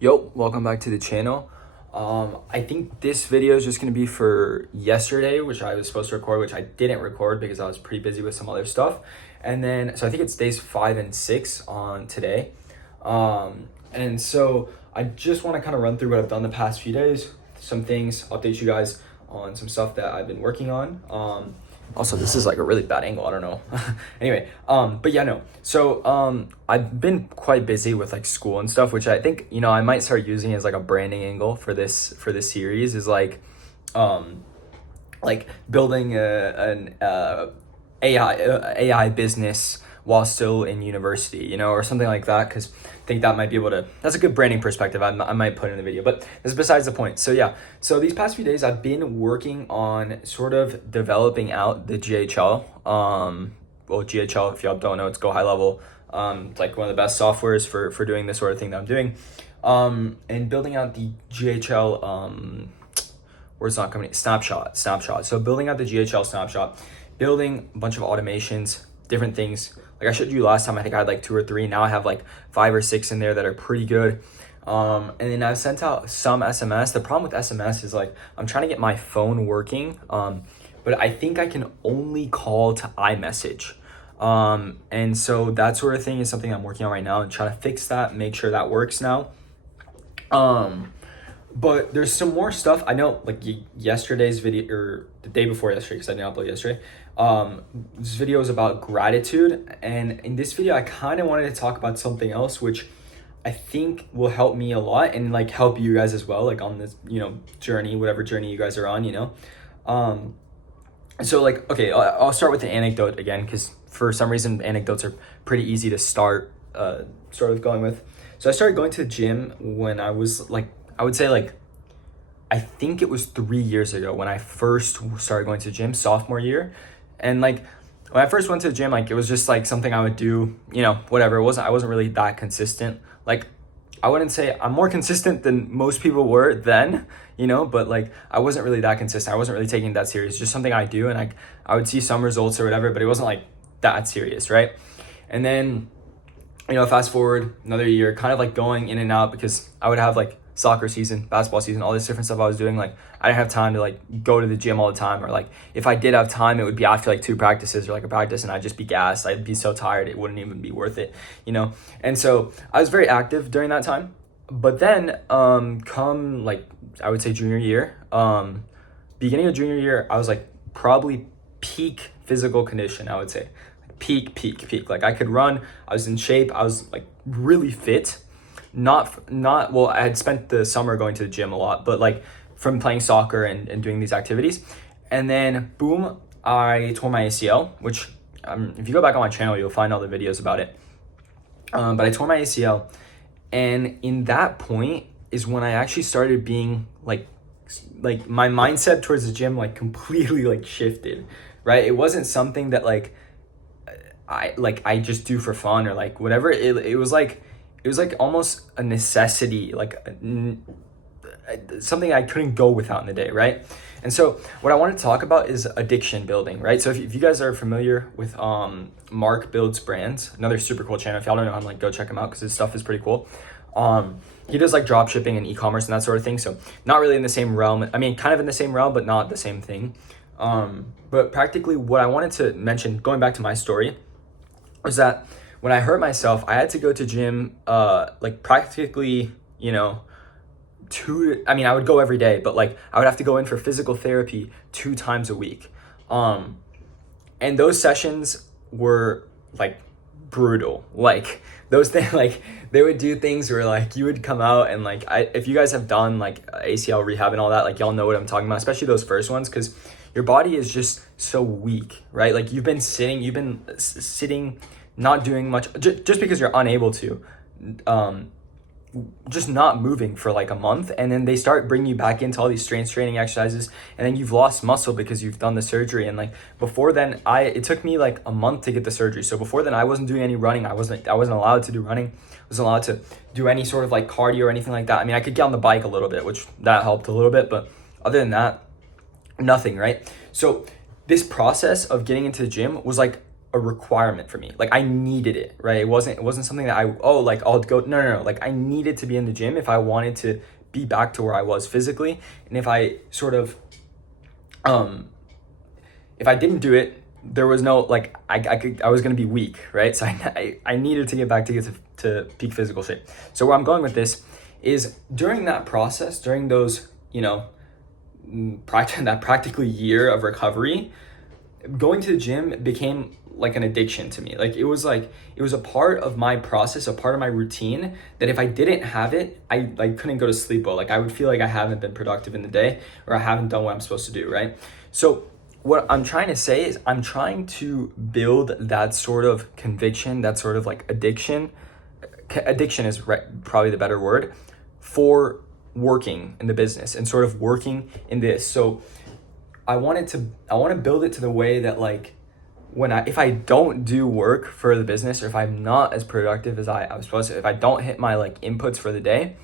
Yo, welcome back to the channel. I think this video is just gonna be for yesterday, which I was supposed to record, which I didn't record because I was pretty busy with some other stuff. And then, so I think it's days 5 and 6 on today. And so I just want to kind of run through what I've done the past few days, some things, update you guys on some stuff that I've been working on. Also, this is like a really bad angle. I don't know. Anyway, but yeah, no. So, I've been quite busy with like school and stuff, which I think, I might start using as like a branding angle for this series is like building an AI business while still in university, or something like that, because I think that might be able to, that's a good branding perspective I might put in the video, but that's besides the point. So yeah, so these past few days I've been working on sort of developing out the GHL. Well, GHL, if y'all don't know, it's Go High Level. It's like one of the best softwares for doing this sort of thing that I'm doing. And building out the GHL, where's not coming, Snapshot. So building out the GHL Snapshot, building a bunch of automations, different things. Like I showed you last time, I think I had like 2 or 3. Now I have like 5 or 6 in there that are pretty good. And then I've sent out some SMS. The problem with SMS is like, I'm trying to get my phone working. But I think I can only call to iMessage. And so that sort of thing is something I'm working on right now and trying to fix that, make sure that works now. But there's some more stuff. I know like yesterday's video, or the day before yesterday, because I didn't upload yesterday. This video is about gratitude. And in this video, I kind of wanted to talk about something else, which I think will help me a lot and like help you guys as well, like on this, journey, whatever journey you guys are on, So like, okay, I'll start with the anecdote again, because for some reason, anecdotes are pretty easy to start sort of going with. So I started going to the gym when I was like, I would say like, I think it was 3 years ago when I first started going to the gym, sophomore year. And like, when I first went to the gym, like it was just like something I would do, whatever. I wasn't really that consistent. Like, I wouldn't say I'm more consistent than most people were then, but like I wasn't really that consistent. I wasn't really taking it that serious. Just something I do, and I would see some results or whatever, but it wasn't like that serious, right? And then, fast forward another year, kind of like going in and out, because I would have like soccer season, basketball season, all this different stuff I was doing. Like I didn't have time to like go to the gym all the time, or like if I did have time, it would be after like 2 practices or like a practice, and I'd just be gassed. I'd be so tired, it wouldn't even be worth it, And so I was very active during that time. But then come like, I would say junior year, beginning of junior year, I was like probably peak physical condition, I would say. Peak. Like I could run, I was in shape, I was like really fit. Not well, I had spent the summer going to the gym a lot, but like from playing soccer and doing these activities. And then boom, I tore my ACL, which if you go back on my channel, you'll find all the videos about it. But I tore my ACL. And in that point is when I actually started being like my mindset towards the gym like completely like shifted, right? It wasn't something that like I just do for fun or like whatever. It was like almost a necessity, like something I couldn't go without in the day, right? And so what I want to talk about is addiction building, right? So if you guys are familiar with Mark Builds Brands, another super cool channel. If y'all don't know him, like go check him out because his stuff is pretty cool. He does like drop shipping and e-commerce and that sort of thing. So not really in the same realm. I mean, kind of in the same realm, but not the same thing. But practically what I wanted to mention, going back to my story, was that when I hurt myself, I had to go to gym, like practically, I would go every day, but like I would have to go in for physical therapy 2 times a week. And those sessions were like brutal. Like those things, like they would do things where like you would come out and like, if you guys have done like ACL rehab and all that, like y'all know what I'm talking about, especially those first ones, because your body is just so weak, right? Like you've been sitting, not doing much, just because you're unable to, just not moving for like a month, and then they start bringing you back into all these strength training exercises, and then you've lost muscle because you've done the surgery. And like before then, it took me like a month to get the surgery. So before then, I wasn't doing any running. I wasn't allowed to do running. I wasn't allowed to do any sort of like cardio or anything like that. I mean, I could get on the bike a little bit, which that helped a little bit, but other than that, nothing, right? So this process of getting into the gym was like a requirement for me. Like I needed it, right? It wasn't something that I'll go. No. Like I needed to be in the gym if I wanted to be back to where I was physically. And if I sort of, if I didn't do it, there was no, like, I was going to be weak, right? So I needed to get back to get to peak physical shape. So where I'm going with this is during that process, during those, that practically year of recovery, going to the gym became like an addiction to me. Like it was a part of my process, a part of my routine that if I didn't have it, I couldn't go to sleep well. Like I would feel like I haven't been productive in the day, or I haven't done what I'm supposed to do, right? So what I'm trying to say is I'm trying to build that sort of conviction, that sort of like addiction. Addiction is probably the better word for working in the business and sort of working in this. So I want to build it to the way that like if I don't do work for the business, or if I'm not as productive as I was supposed to, if I don't hit my like inputs for the day,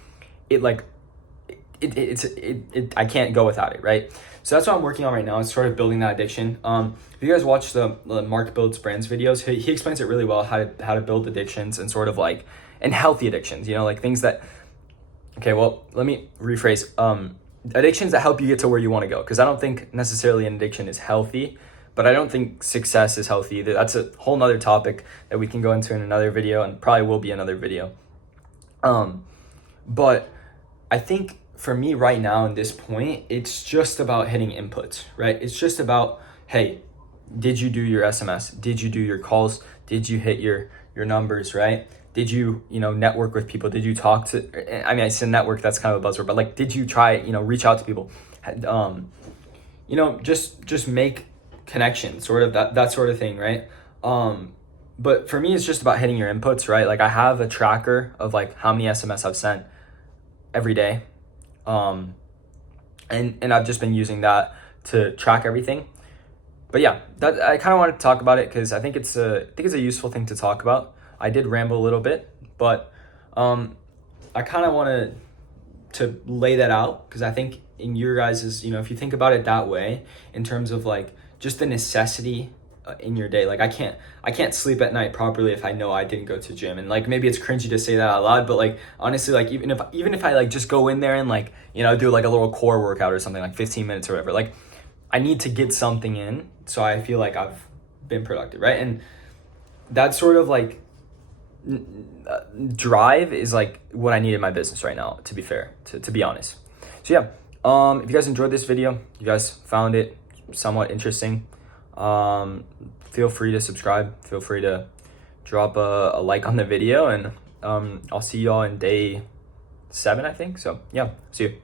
I can't go without it, right? So that's what I'm working on right now. It's sort of building that addiction. If you guys watch the Mark Builds Brands videos, he explains it really well, how to build addictions and sort of like, and healthy addictions, like things that, okay, well, let me rephrase. Addictions that help you get to where you want to go. Because I don't think necessarily an addiction is healthy, but I don't think success is healthy either. That's a whole nother topic that we can go into in another video, and probably will be another video. But I think for me right now in this point, it's just about hitting inputs, right? It's just about, hey, did you do your SMS? Did you do your calls? Did you hit your numbers, right? Did you, network with people? Did you talk to, I said network, that's kind of a buzzword, but like, did you try, reach out to people? Just make connections, sort of that sort of thing, right? But for me, it's just about hitting your inputs, right? Like I have a tracker of like how many SMS I've sent every day. And I've just been using that to track everything. But yeah, that I kind of wanted to talk about it because I think it's a useful thing to talk about. I did ramble a little bit, but I kind of wanted to lay that out because I think in your guys's, if you think about it that way, in terms of like just the necessity in your day, like I can't sleep at night properly if I know I didn't go to gym. And like maybe it's cringy to say that out loud, but like honestly, like even if I like just go in there and like do like a little core workout or something, like 15 minutes or whatever, like I need to get something in so I feel like I've been productive, right? And that sort of like drive is like what I need in my business right now, to be fair, to be honest. So yeah, if you guys enjoyed this video, you guys found it somewhat interesting, feel free to subscribe, feel free to drop a like on the video, and I'll see y'all in day 7, I think. So yeah, see you.